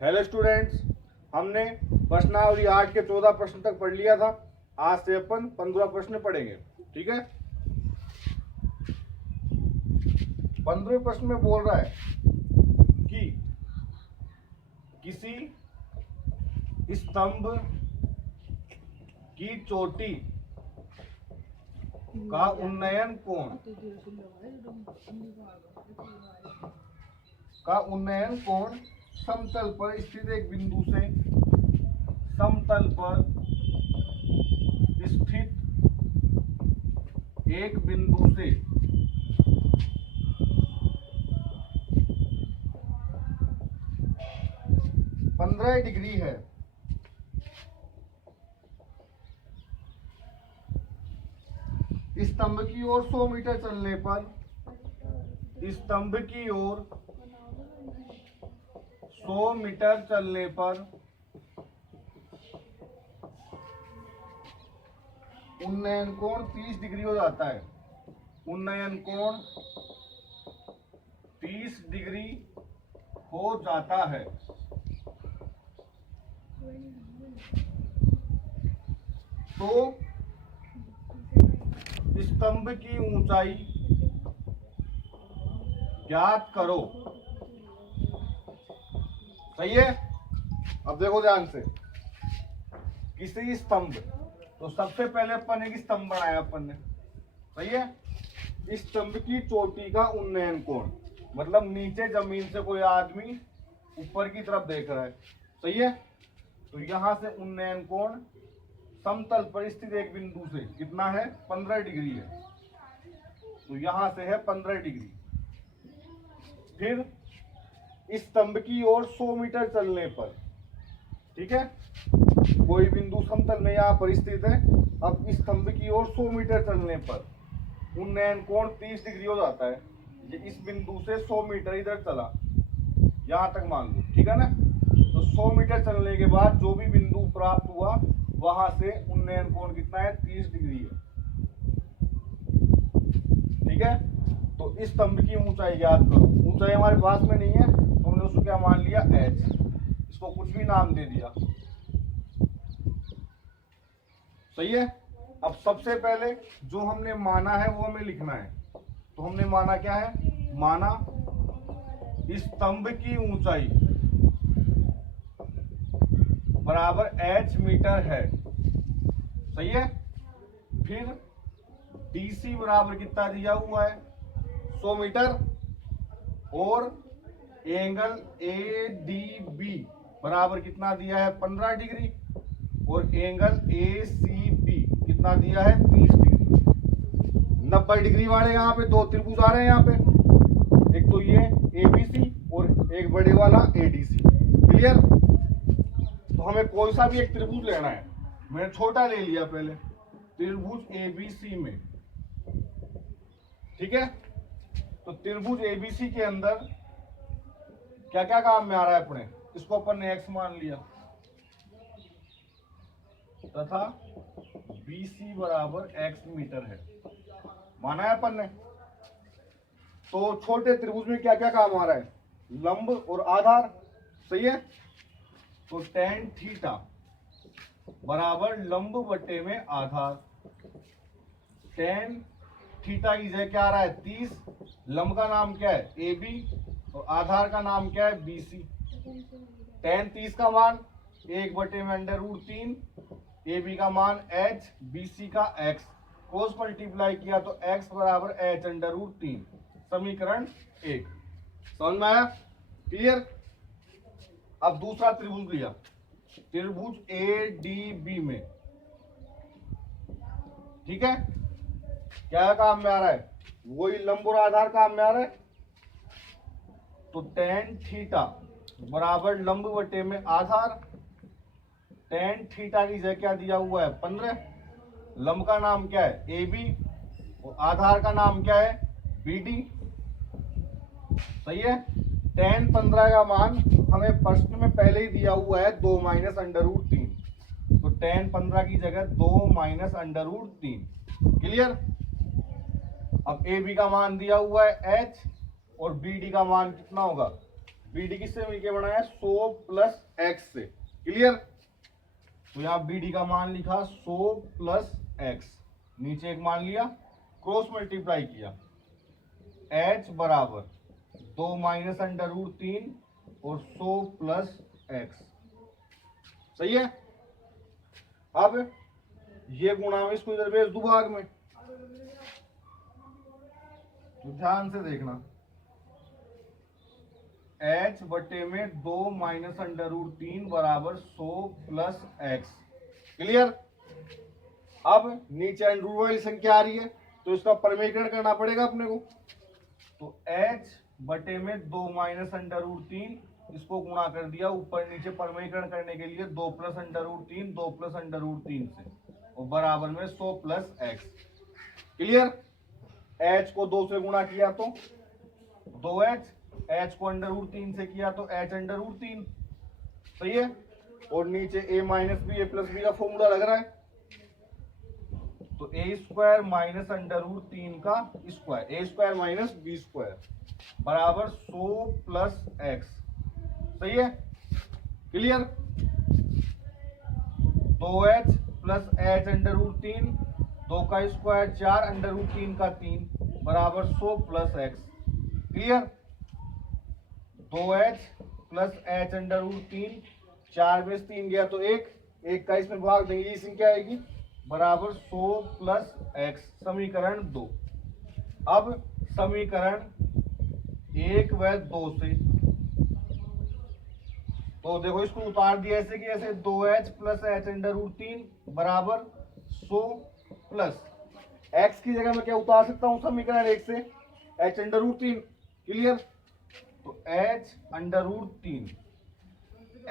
Hello students, हमने प्रश्नावली 8 के 14 प्रश्न तक पढ़ लिया था। आज से अपन 15 प्रश्न पढ़ेंगे। ठीक है। 15वें प्रश्न में बोल रहा है कि किसी स्तंभ की चोटी का उन्नयन कोण समतल पर स्थित एक बिंदु से समतल पर स्थित एक बिंदु से 15 डिग्री है। स्तंभ की ओर 100 मीटर चलने पर स्तंभ की ओर 100 मीटर चलने पर उन्नयन कोण 30 डिग्री हो जाता है। उन्नयन कोण 30 डिग्री हो जाता है। तो स्तंभ की ऊंचाई ज्ञात करो। सही है। अब देखो ध्यान से, किसी स्तंभ, तो सबसे पहले अपन एक स्तंभ बनाया अपन ने। सही है। इस स्तंभ की चोटी का उन्नयन कोण, मतलब नीचे जमीन से कोई आदमी ऊपर की तरफ देख रहा है। सही है। तो यहां से उन्नयन कोण समतल पर स्थित एक बिंदु से कितना है? 15 डिग्री है। तो यहां से है 15 डिग्री। फिर इस स्तंभ की ओर 100 मीटर चलने पर, ठीक है, कोई बिंदु समतल में यहां पर स्थित है। अब इस स्तंभ की ओर 100 मीटर चलने पर उन्नयन कोण 30 डिग्री हो जाता है। ये इस बिंदु से 100 मीटर इधर चला, यहां तक मान लो। ठीक है ना। तो 100 मीटर चलने के बाद जो भी बिंदु प्राप्त हुआ वहां से उन्नयन कोण कितना है? 30 डिग्री है। ठीक है। तो इस स्तंभ की ऊंचाई ज्ञात करो। ऊंचाई हमारे पास में नहीं है, तो हमने उसको क्या मान लिया? h। इसको कुछ भी नाम दे दिया। सही है। अब सबसे पहले जो हमने माना है वो हमें लिखना है। तो हमने माना क्या है? माना स्तंभ की ऊंचाई बराबर h मीटर है। सही है। फिर DC बराबर कितना दिया हुआ है? 100 मीटर। और एंगल ADB बराबर कितना दिया है? 15 डिग्री। और एंगल ACB कितना दिया है? 30 डिग्री। 90 डिग्री वाले यहाँ पे दो त्रिभुज आ रहे हैं। यहाँ पे एक तो ये ABC और एक बड़े वाला ADC। क्लियर। तो हमें कोई सा भी एक त्रिभुज लेना है। मैंने छोटा ले लिया पहले, त्रिभुज ABC में। ठीक है। तो त्रिभुज ABC के अंदर क्या क्या काम में आ रहा है अपने? इसको अपन ने x मान लिया तथा BC बराबर x मीटर है, माना है अपन ने। तो छोटे त्रिभुज में क्या क्या काम आ रहा है? लंब और आधार। सही है। तो tan थीटा बराबर लंब बटे में आधार। tan थीटा की जगह क्या आ रहा है? 30। लंब का नाम क्या है? AB। और आधार का नाम क्या है? BC। tan 30 का मान 1 बटे में √3, AB का मान h, BC का x। कोस मल्टीप्लाई किया तो x बराबर h √3। समीकरण 1। समझ में आया? क्लियर। अब दूसरा त्रिभुज लिया, त्रिभुज ADB में। ठीक है। क्या काम में आ रहा है? वही लंब और आधार काम में आ रहा है। तो tan थीटा बराबर लंब बटे में आधार। tan थीटा की जगह क्या दिया हुआ है? 15। लंब का नाम क्या है? AB। और आधार का नाम क्या है? BD। सही है। tan 15 का मान हमें प्रश्न में पहले ही दिया हुआ है 2 माइनस √3। तो tan 15 की जगह 2 माइनस √3। क्लियर। अब AB का मान दिया हुआ है h और BD का मान कितना होगा? BD किससे मिलके बना है 100 प्लस x से। क्लियर? तो यहाँ BD का मान लिखा 100 प्लस x, नीचे एक मान लिया, क्रॉस मल्टीप्लाई किया, h बराबर 2 माइनस अंडर रूट 3 और 100 प्लस x। सही है? अब ये गुणा में इसको इधर भेज दो भाग में, तो ध्यान से देखना, h बटे में 2 माइनस अंडर रूट 3 बराबर 100 प्लस x। क्लियर? अब नीचे अंडर रूट वाली संख्या आ रही है तो इसका परमीकरण करना पड़ेगा अपने को। तो h बटे में 2 माइनस अंडर रूट 3, इसको गुणा कर दिया, ऊपर नीचे परमीकरण करने के लिए 2 plus under root 3, 2 plus under root 3 से, और बराबर में 100 प्लस x। क्लियर? h को 2 से गुणा किया तो 2h, h को अंडर रूट 3 से किया तो h अंडर रूट 3। सही है? और नीचे a minus B A plus B का फॉर्मूला लग रहा है, तो A square minus under root 3 का square, A square minus B square बराबर 100 प्लस x। सही है? Clear? 2h plus h under root 3, 2 का स्क्वायर 4, अंडर रूट 3 का 3 बराबर 100 plus x। Clear? 2h plus h under root 3, 4 में 3 गया तो 1 का इसमें भाग देंगे, ये संख्या आएगी बराबर 100 प्लस x। समीकरण 2। अब समीकरण 1 व 2 से, तो देखो इसको उतार दिया ऐसे कि ऐसे 2h plus h under root 3 बराबर 100 प्लस x की जगह मैं क्या उतार सकता हूं समीकरण 1 से, h अंडर रूट 3। क्लियर? तो h under root 3,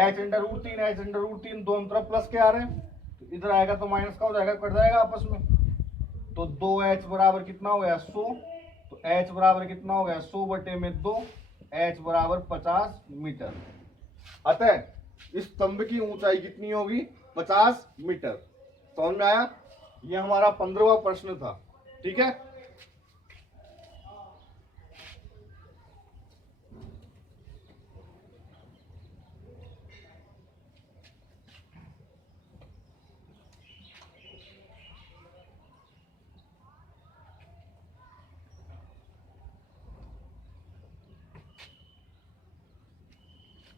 h under root 3, h under root 3 दोनों तरफ प्लस के आ रहे हैं, तो इधर आएगा तो माइनस का हो जाएगा, कट जाएगा आपस में। तो 2h बराबर कितना हो गया 100, तो h बराबर कितना हो गया 100 बटे में 2, h बराबर 50 मीटर। अतः इस स्तंभ की ऊंचाई कितनी होगी 50 मीटर। समझ में आया? यह हमारा 15वां प्रश्न था। ठीक है?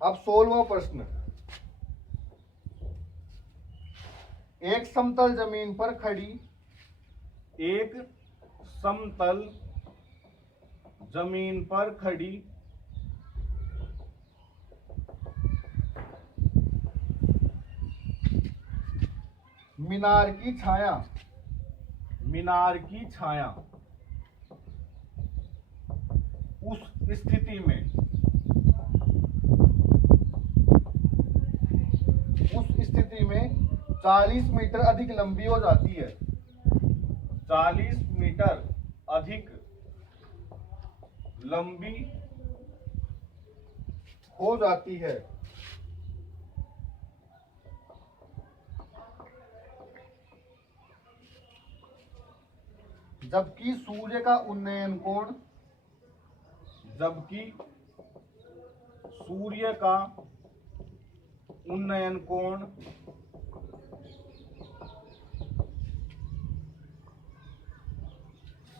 अब 16वां प्रश्न, एक समतल जमीन पर खड़ी, एक समतल जमीन पर खड़ी मीनार की छाया, मीनार की छाया उस स्थिति में, उस स्थिति में 40 मीटर अधिक लंबी हो जाती है, 40 मीटर अधिक लंबी हो जाती है, जबकि सूर्य का उन्नयन कोण, जबकि सूर्य का उन्नयन कोण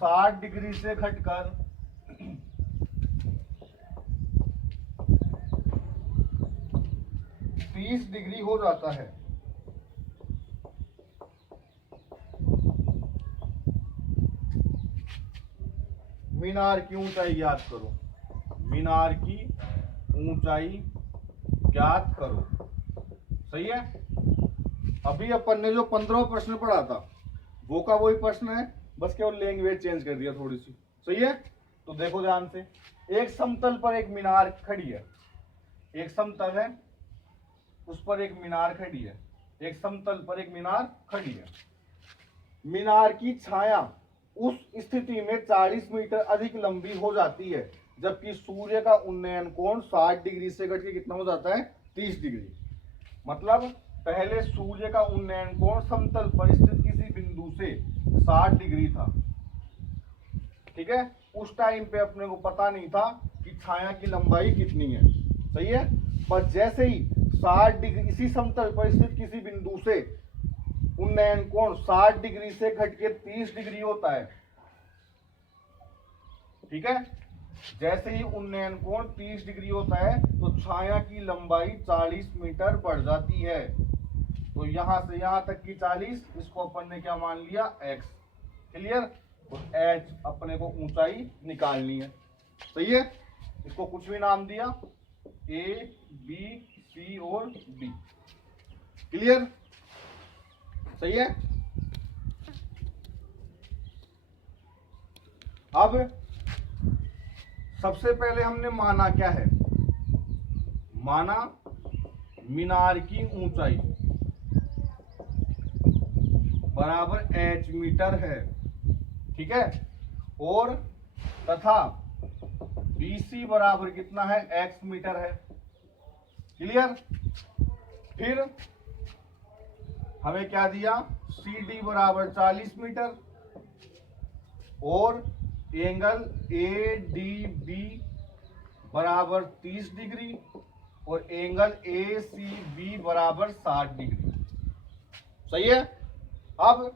60 डिग्री से घटकर 30 डिग्री हो जाता है। मीनार की ऊंचाई ज्ञात करो, मीनार की ऊंचाई ज्ञात करो। सही है? अभी अपन ने जो 15वां प्रश्न पढ़ा था वो का वही प्रश्न है, बस केवल लैंग्वेज चेंज कर दिया थोड़ी सी। सही है? तो देखो ध्यान से, एक समतल पर एक मीनार खड़ी है, एक समतल है उस पर एक मीनार खड़ी है, एक समतल पर एक मीनार खड़ी है। मीनार की छाया उस स्थिति में 40 मीटर अधिक लंबी हो जाती है, जबकि सूर्य का उन्नयन कोण 60 डिग्री से घट के कितना हो जाता है 30 डिग्री। मतलब पहले सूर्य का उन्नयन कोण समतल पर स्थित किसी बिंदु से 60 डिग्री था। ठीक है? उस टाइम पे अपने को पता नहीं था कि छाया की लंबाई कितनी है। सही है। पर जैसे ही 60 डिग्री इसी समतल पर स्थित किसी बिंदु से उन्नयन कोण 60 डिग्री से घट के 30 डिग्री होता है, ठीक है। जैसे ही उन्नयन कोण 30 डिग्री होता है तो छाया की लंबाई 40 मीटर बढ़ जाती है। तो यहां से यहां तक की 40, इसको अपन ने क्या मान लिया, x। क्लियर। तो h अपने को ऊंचाई निकालनी है, सही है। इसको कुछ भी नाम दिया, a, b, c और d। क्लियर, सही है। अब सबसे पहले हमने माना क्या है, माना मीनार की ऊंचाई बराबर h मीटर है, ठीक है। और तथा BC बराबर कितना है, x मीटर है। क्लियर। फिर हमें क्या दिया, CD बराबर 40 मीटर और एंगल ADB बराबर 30 डिग्री और एंगल ACB बराबर 60 डिग्री, सही है। अब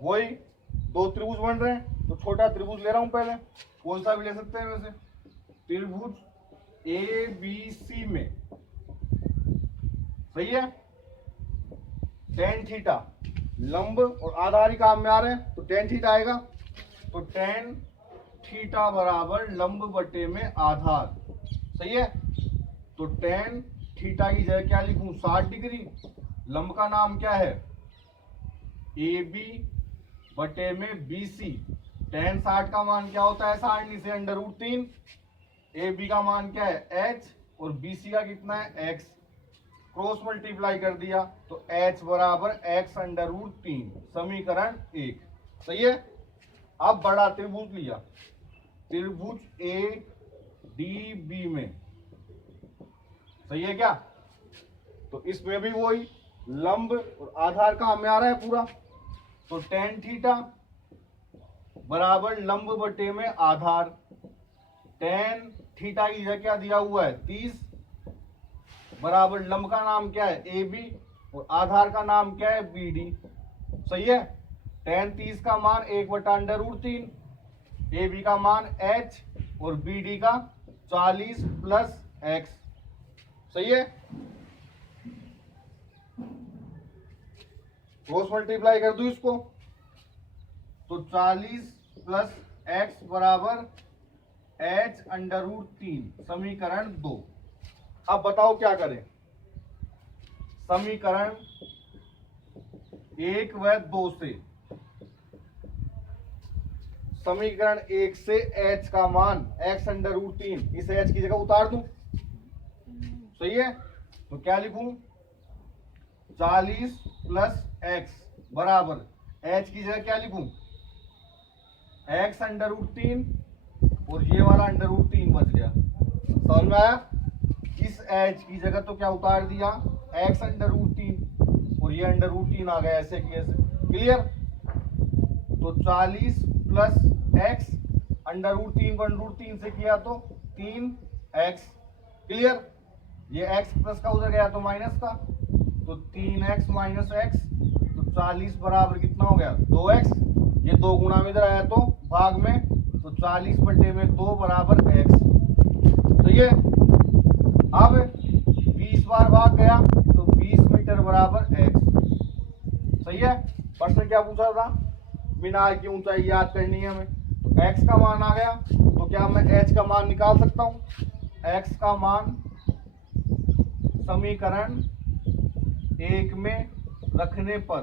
वही दो त्रिभुज बन रहे हैं, तो छोटा त्रिभुज ले रहा हूं पहले, कौन सा भी ले सकते हैं वैसे। त्रिभुज ABC में, सही है, tan थीटा लंब और आधार ही काम में आ रहे हैं, तो tan थीटा आएगा। तो tan थीटा बराबर लंब बटे में आधार, सही है। तो tan थीटा की जगह क्या लिखूं, 60 डिग्री। लंब का नाम क्या है, AB बटे में BC। tan 60 का मान क्या होता है, सारणी से √3। AB का मान क्या है, h और BC का कितना है, x। क्रॉस मल्टीप्लाई कर दिया तो h बराबर x √3, समीकरण 1, सही है। अब बड़ा त्रिभुज लिया, त्रिभुज ADB में, सही है क्या। तो इसमें भी वही लंब और आधार काम में आ रहा है पूरा। तो tan थीटा बराबर लंब बटे में आधार। tan थीटा की जगह क्या दिया हुआ है, 30 बराबर लंब का नाम क्या है, AB और आधार का नाम क्या है, BD, सही है। tan 30 का मान 1/√3, AB का मान h और BD का 40 प्लस x, सही है। क्रॉस मल्टीप्लाई कर दूं इसको, तो 40 प्लस x बराबर h √3, समीकरण 2। अब बताओ क्या करें, समीकरण 1 व 2 से, समीकरण 1 से h का मान x √3, इस h की जगह उतार दूं, सही है। तो क्या लिखूं, 40 प्लस x बराबर h की जगह क्या लिखूं, x √3 और ये वाला √3 बच गया, समझ में आया। इस h की जगह तो क्या उतार दिया, x √3 और ये √3 आ गया, ऐसे की ऐसे। क्लियर। तो 40 प्लस x √3 को √3 से किया तो 3x। क्लियर। ये x प्लस का उधर गया तो माइनस का, तो 3x माइनस x, तो 40 बराबर कितना हो गया, 2x। ये 2 गुणा में इधर आया तो भाग में, तो 40 बटे में 2 बराबर x, तो ये अब 20 बार भाग गया तो 20 मीटर बराबर x, सही है। प्रश्न क्या पूछा था, मीनार की ऊंचाई याद करनी है हमें, तो x का मान आ गया, तो क्या मैं h का मान निकाल सकता हूं। x का मान समीकरण 1 में रखने पर,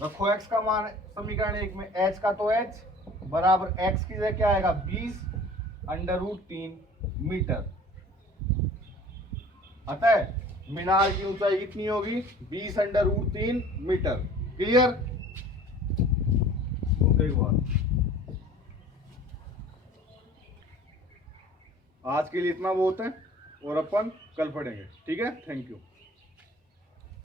रखो x का मान समीकरण 1 में, h का तो h बराबर x की जगह क्या आएगा, 20 √3 मीटर। अतः मीनार की ऊंचाई कितनी होगी, 20 √3 मीटर। क्लियर। आज के लिए इतना बहुत है और अपन कल पढ़ेंगे, ठीक है। Thank you.